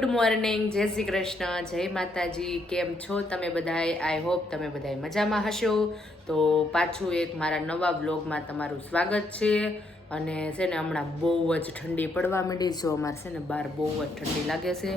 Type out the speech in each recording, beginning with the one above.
Good morning, જય શ્રી કૃષ્ણ, જય માતાજી, કેમ છો તમે બધાએ આઈ હોપ તમે બધાએ મજામાં હશો. તો પાછું એક મારા નવા બ્લોગમાં તમારું સ્વાગત છે. અને છે ને હમણાં બહુ જ ઠંડી પડવા માંડી છે. અમારે છે ને બહાર બહુ જ ઠંડી લાગે છે.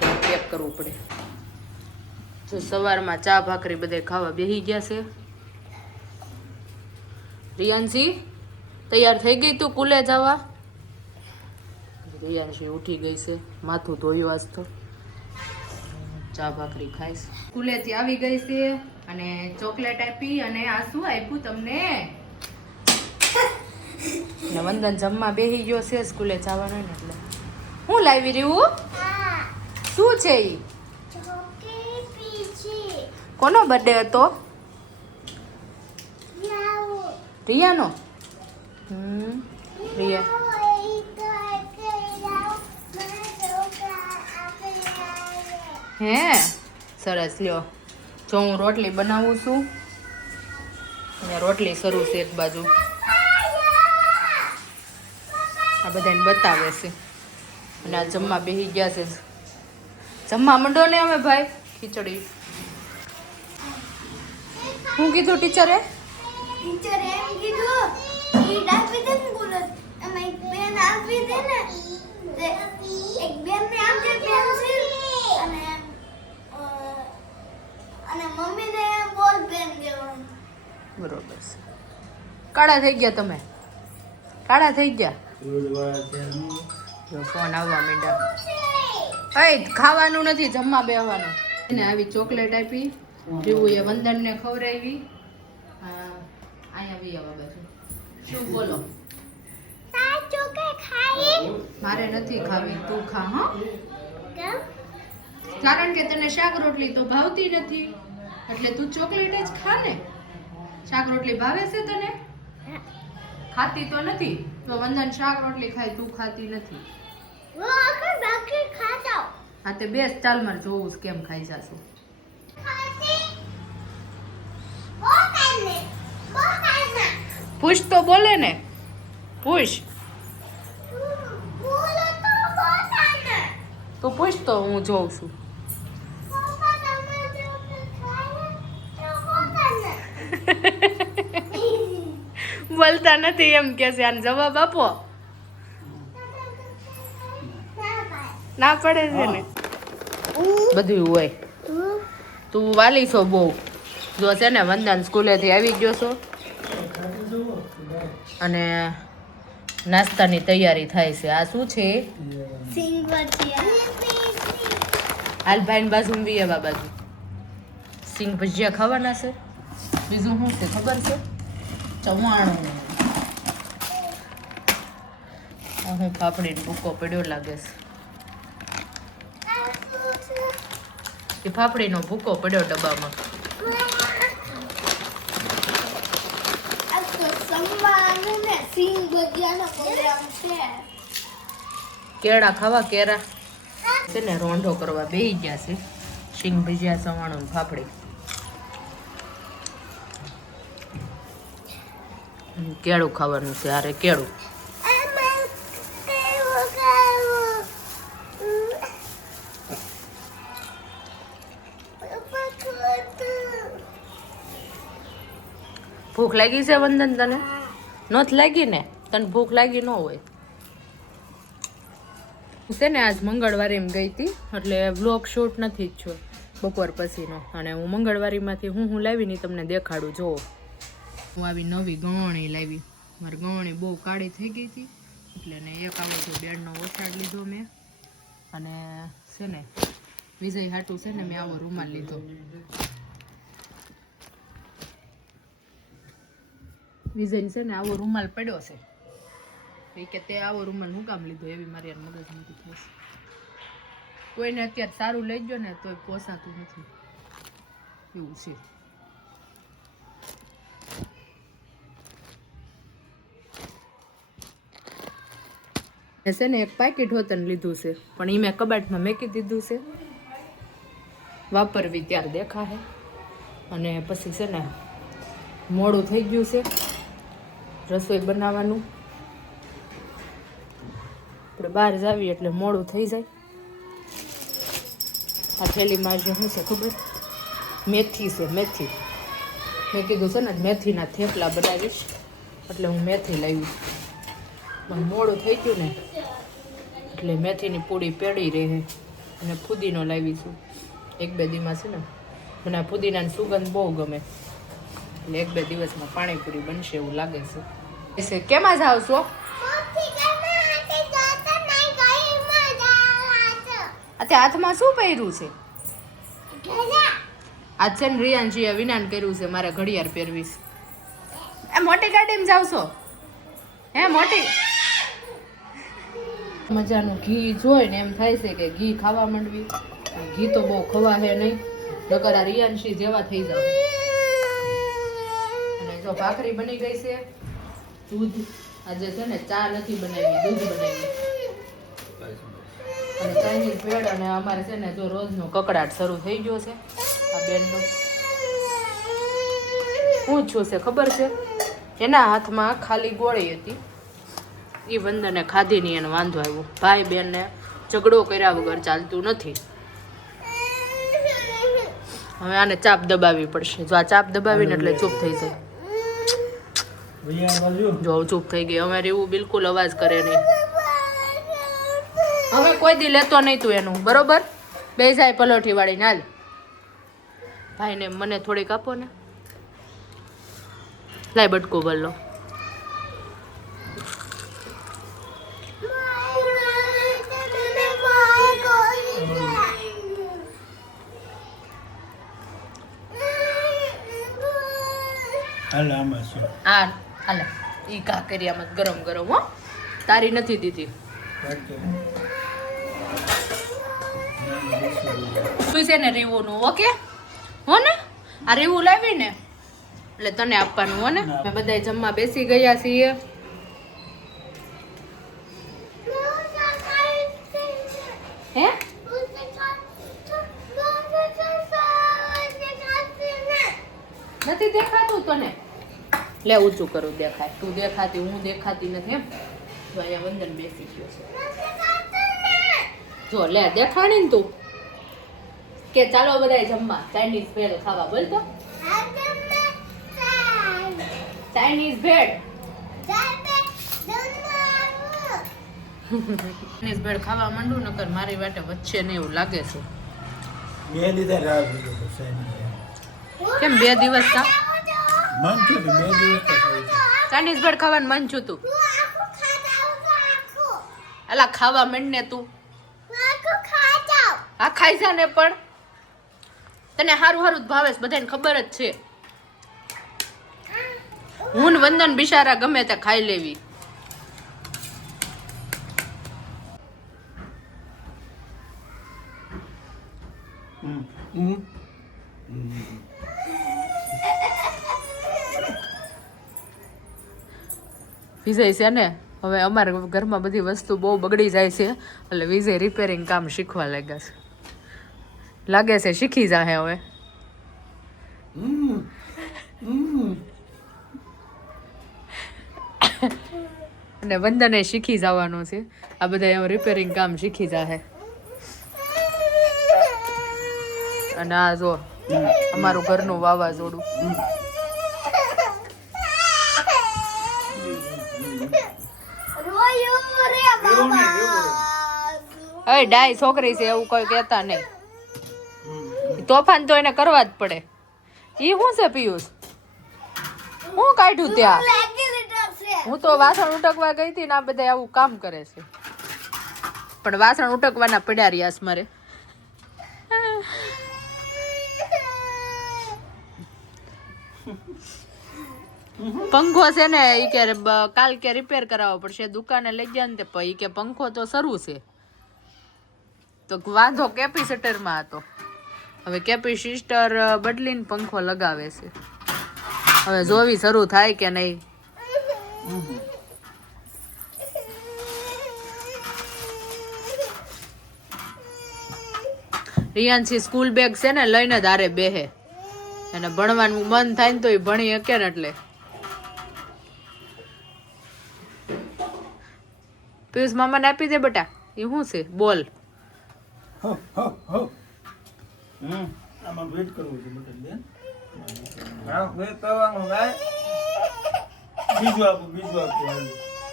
ઘર પેક કરવું પડે. જો સવારમાં ચા ભાખરી બધે ખાવા બેસી ગયા છે. રિયાન્સી તૈયાર થઈ ગઈ તું કુલે જવા? રિયાંશી ઉઠી ગઈ છે માથું ધોયું આજ તો ચા ભાખરી ખાઈશ. સ્કૂલેથી આવી ગઈ છે અને ચોકલેટ આપી અને આ શું આપ્યું તમને. ને વંદન જમવા બેહી ગયો છે સ્કૂલે જવાનો ને એટલે. હું લાવી રહ્યું શું છે ઈ? કોનો બર્થડે હતો? રિયાનો? હમ રિયા. હે? સરસ, લ્યો. જો હું રોટલી બનાવું છું, અને રોટલી શરૂ છે એક બાજુ. આ બધાને બતાવે છે. અને આ જમવા બેસી ગયા છે. જમવા મંડો ને અમે ભાઈ, ખીચડી. શું કીધું ટીચરે? એક બેન ને આપજે પેન્સિલ અને અ, અને મમ્મીને બોલ પેન દેવાનું બરોબર છે. કાળા થઈ ગયા તમે? કાળા થઈ ગયા? ફોન આવવા માંડ્યા. એ ખાવાનું નથી જમવા બેહવાનું. એને આવી ચોકલેટ આપી જેવું એ વંદનને ખવડાવી. અહીંયા બી આવવા બાજુ શું બોલો? મારે નથી ખાવી તું ખા હા. કારણ કે તને શાક રોટલી તો ભાવતી નથી. એટલે તું ચોકલેટ જ ખા ને. શાક રોટલી ભાવે છે તને? ખાતી તો નથી તો વંદન શાક રોટલી ખાય તું ખાતી નથી. હા તે બેસ ચાલ મારે જોવું કેમ ખાઈ જાશું. પૂછ તો બોલે ને. પૂછ તો પૂછ તો હું જોઉં છું પપ્પા તમે જો ખાય તો વો કાને બોલતા નથી એમ કે છે. આને જવાબ આપો. ના પડે છે ને. બધું હોય. તું વાલી છો બહુ. જો છે ને વંદન સ્કૂલેથી આવી ગયો છો. અને નાસ્તાની તૈયારી થાય છે. આ શું છે? હાલ ભાઈ બાજુ બી એવા બાજુ સિંગ ભજીયા ખાવાના છે. બીજું શું છે? ખબર છે? ચવાણું. હું ફાફડીનો ભૂકો પડ્યો લાગે છે. એ ફાફડીનો ભૂકો પડ્યો ડબ્બામાં. કેળા ખાવા કેરા છે ને રોંઢો કરવા બેસી ગયા છે. સિંગ ભજીયા સવાણું ફાફડી. કેળું ખાવાનું છે હારે કેળું. ભૂખ લાગી છે વંદન તને? નથી લાગી ને? તને ભૂખ લાગી ન હોય. છે ને આજ મંગળવારે એમ ગઈ હતી, એટલે વ્લોગ શૂટ નથી જ છો. બપોર પછીનો. અને હું મંગળવારીમાંથી હું હું લાવીને તમને દેખાડું જો હું આવી નવી ગવણી લાવી. મારી ગવણી બહુ કાળી થઈ ગઈ હતી. એટલે ને એક આવો જો બેડનો ઓછાડ લીધો મેં. અને છે ને, વિજય હાટું છે ને મેં આવો રૂમાલ લીધો. વિજયને છે ને આવો રૂમાલ પડ્યો છે. એ કે તે આવો રૂમાલ હું કામ લીધો? એવી મારી યાર મદદ નથી થશે કોઈને અત્યારે સારું લઈ ગયો ને તોય પોસાતું નથી. એવું છે. મેં છે ને એક પાકીટ હોતન લીધું છે. પણ એ મેં કબાટમાં મેકી દીધું છે. વાપરવી ત્યારે દેખાશે. અને પછી છે ને મોડું થઈ ગયું છે. રસોઈ બનાવવાનું. આપણે બહાર જાવી એટલે મોડું થઈ જાય. આ થેલીમાં જે શું છે ખબર? મેથી છે, મેથી. મેં કીધું છે ને મેથીના થેપલા બનાવીશ. એટલે હું મેથી લાવી પણ મોડું થઈ ગયું ને, એટલે મેથીની પૂડી પેડી રહે અને ફુદીનો લાવીશું એક બે દીમાં છે ને, મને આ ફુદીનાની સુગંધ બહુ ગમે. એટલે એક બે દિવસમાં પાણીપુરી બનશે એવું લાગે છે. કેમાં જાવ છો અત્યારે હાથમાં શું પહેર્યું છે? આજ છે ને રિયાનજીએ વિનાન કર્યું છે, મારે ઘડિયાળ પહેરવીશ એ મોટી ગાડીમાં જાવ છો હે, મોટી? મજાનું ઘી જોઈને એમ થાય છે કે ઘી ખાવા માંડવી. ઘી તો બહુ ખવાહે નહીં. નકર આ રિયાનશી જેવા થઈ જાવ અને જો ભાખરી બની ગઈ છે, દૂધ. આજે છે ને ચા નથી બનાવી, દૂધ બનાવી. અને ચાઇનીઝ ભેળ અને અમારે છે ને જો રોજનો કકડાટ શરૂ થઈ ગયો છે, આ બેનનો. શું છું છે, ખબર છે? એના હાથમાં ખાલી ગોળી હતી. એ વંદને ખાધી નહીં એને વાંધો આવ્યો. ભાઈ બેનને ઝઘડો કર્યા વગર ચાલતું નથી. હવે આને ચાપ દબાવવી પડશે. જો આ ચાપ દબાવીને એટલે ચૂપ થઈ જાય. જો ચૂપ થઈ ગઈ. અમારે એવું બિલકુલ અવાજ કરે નહીં. હવે કોઈ દી લેતો નહીં તું એનું. બરોબર? બે જાય પલોઠી વાળીને હાલ. ભાઈને મને થોડીક આપો ને. લાય બટકો બલ્લો આ હાલે. ઈ કાકરિયામાં ગરમ ગરમ હો. તારી નથી દીધી. શું છે ને રીવુંનું ઓકે? હો ને? આ રીવું લાવીને એટલે તને આપવાનું હો ને? અમે બધા જમવા બેસી ગયા છીએ. હે નથી દેખાતું તને લે ઊંચું કરું દેખાય. તું દેખાતી હું દેખાતી નથી એમ. તો અહીંયા વંદન બેસી ગયો છે. જો લે દેખાણી ને તું. કે ચાલો બધા જમવા. ચાઇનીઝ ભેળ ખાવા બોલ તો. ચાઇનીઝ ભેળ ચાઇનીઝ ભેળ ખાવા માંડું નકર મારી વાટે વચ્ચે ને એવું લાગે છે. બે દિવસ કેમ બે દિવસ કા મન બે દિવસ. ચાઇનીઝ ભેળ ખાવાનું મન છું તું અલા ખાવા માંડને તું. આ ખાઈ જા ને પણ. તને હારું હારું ભાવે છે બધાને ખબર જ છે. હું વંદન બિચારા ગમે તે ખાઈ લેવી. હમ. હમ. વિજય છે ને? હવે અમારા ઘરમાં બધી વસ્તુ બહુ બગડી જાય છે, એટલે વિજય રિપેરિંગ કામ શીખવા લાગ્યા છે. લાગે છે શીખી જાહે હવે. અને વંદને શીખી જવાનું છે. આ બધા રિપેરિંગ કામ શીખી જાહે. અને આ જો, અમારું ઘરનું વાવાઝોડું. અય ડાય છોકરી છે એવું કોઈ કહેતા નહીં. તોફાન તો એને કરવા જ પડે. એ શું છે પિયુષ? હું કાઢ્યું ત્યાં? હું તો વાસણ ઉટકવા ગઈ હતી ને આ બધા આવું કામ કરે છે. પણ વાસણ ઉટકવાના પડ્યા રહ્યા છે મારે. પંખો છે ને એ કે કાલ કે રિપેર કરાવવો પડશે. દુકાને લઈ ગયા ને તે પછી કે પંખો તો શરૂ છે. તો વાંધો, કેપેસિટરમાં હતો. હવે કેપેસિટર બદલીને પંખો લગાવે છે. હવે જોવી શરૂ થાય કે નહીં. રિયાન્સી સ્કૂલ બેગ છે ને, લઈને જ હારે બેહે. અને ભણવાનું મન થાય ને તો એ ભણી શકે ને એટલે. પિયુષ મામાને આપી દે બેટા. એ શું છે? બોલ. હો, હો, હો. હમ આમાં વેટ કરવું છે બટન બેન હા ફેર કરવાનું ભાઈ બીજું આપો બીજું આપો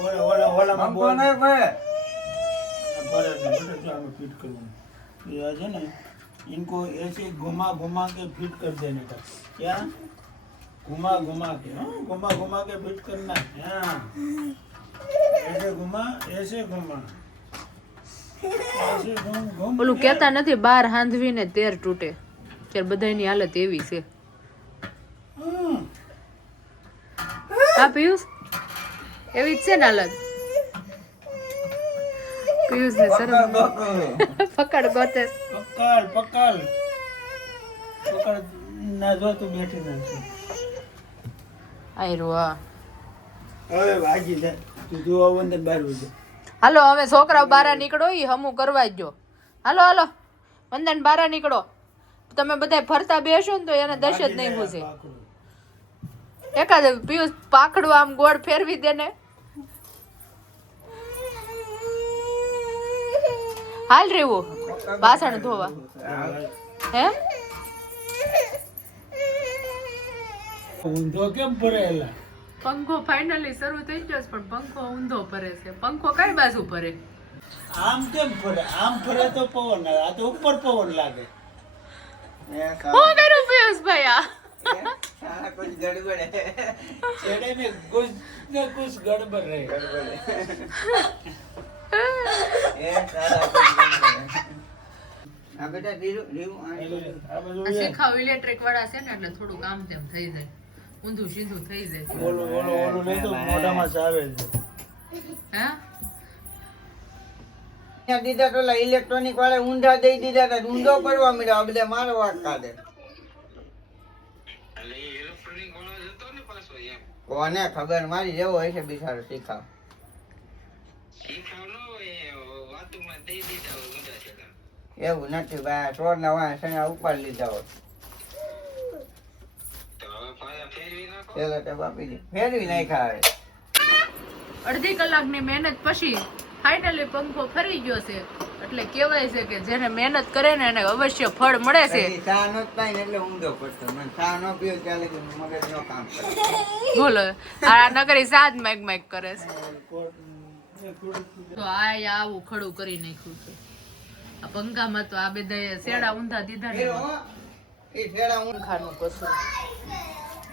ઓલા ઓલા ઓલામાં પંખો બોલ નહીં ફરે बटन बटन जो हमें फिट करवाना तो ये है ना इनको ऐसे घुमा घुमा के फिट कर देने का क्या घुमा घुमा के हाँ घुमा घुमा के फिट करना है हाँ ऐसे घुमा ऐसे घुमा ऐसे घूम घूम ઓલું કેતા નથી બાર હાંધવીને તેર તૂટે. ત્યારે બધાની હાલત એવી છે. હા પિયુષ? એવી જ છે ને હાલત? પિયુષ ને સરસ પકડ ગોતે. પકડ પકડ. પકડ ના જો તું બેઠી નથી આયરો હા. હવે ભાગી જાય. તું જોવા અંદર બહાર ઉજે હાલો હવે છોકરાઓ બારા નીકળો એ હમું કરવા જ જો. હાલો હાલો વંદન બારા નીકળો. તમે બધા ફરતા બેસો ને તો એને દશ જ નહીં પૂછે. એકાદ પિયુષ પાકડું આમ ગોળ ફેરવી દે ને. હાલ રેવું વાસણ ધોવા. હે ઊંધો કેમ ભરેલા પંખો ફાઇનલી શરૂ થઈ ગયો છે, પણ પંખો ઊંધો ફરે છે પંખો કઈ બાજુ ફરે આમ કેમ ફરે આમ ફરે તો પવન આવે આ તો ઉપર પવન લાગે મેં હું કર્યું પિયુષભાઈ આ સારા કુછ ગડબડ હે છેડે में कुछ न कुछ गड़बड़ रहे એ સારા કુછ ગડબડ હે. આ બેટા ધીરું ધીરું આ બધું. આ બધું આ એ શીખાવ ઇલેક્ટ્રિક વાળા છે ને એટલે થોડું કામ તેમ થઈ જાય ઊંધું સીધું થઈ જાય. ઓલું ઓલું ઓલું નહીં તો મોઢામાં ચાવે છે. હે? દીધા પેલા ઇલેક્ટ્રોનિક વાળા ઊંધા દઈ દીધા હતા ઊંધો પડવા મળ્યો બધા મારો કાઢે કોને ખબર મારી જેવો હોય છે બિચારો શીખાવ એવું નથી ભાઈ ચોર ના વાંસ ઉપર લીધા હોય. પેલો તો બાપી દે ફેરવી નાખ્યા હવે. અડધી કલાકની મહેનત પછી ફાઇનલી પંખો ફરી ગયો છે. એટલે કહેવાય છે કે જેને મહેનત કરે ને એને અવશ્ય ફળ મળે છે. ચા નો થાય એટલે ઊંધો પડતો. મને ચા નો પીયો ચાલે કે મગજ નો કામ કરે. બોલો આ નગરી સાદ માઈક માઈક કરે છે. તો આ આવું ખડું કરી નાખ્યું છે. આ પંખામાં તો આ બધા શેડા ઊંધા દીધા ને. એ શેડા ઊંખાનું છેડા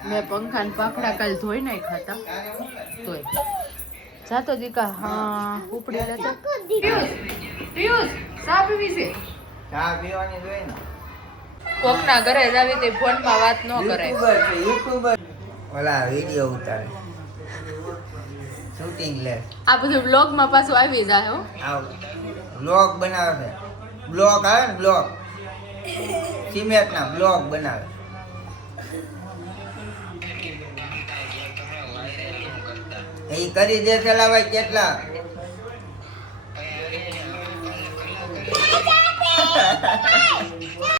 ઊંધા પંખા ને મેં પાખડા કાલ ધોઈ નાખ્યા હતા. કરે? તોય જાતો દીકા હા ઉપડી લેતો પિયુષ ચા પીવી છે? ચા પીવાની જોઈ ને. કોકના ઘરે જ આવી તે ફોનમાં વાત ન કરે. યુટ્યુબર ઓલા વીડિયો ઉતારે. શૂટિંગ લે. આ બધું બ્લોગમાં પાછું આવી જાય હો. આવ. બ્લોગ બનાવે. બ્લોગ આવે ને બ્લોગ. સિમેન્ટ ના બ્લોગ બનાવે. એ કરી દે પેલા ભાઈ કેટલા?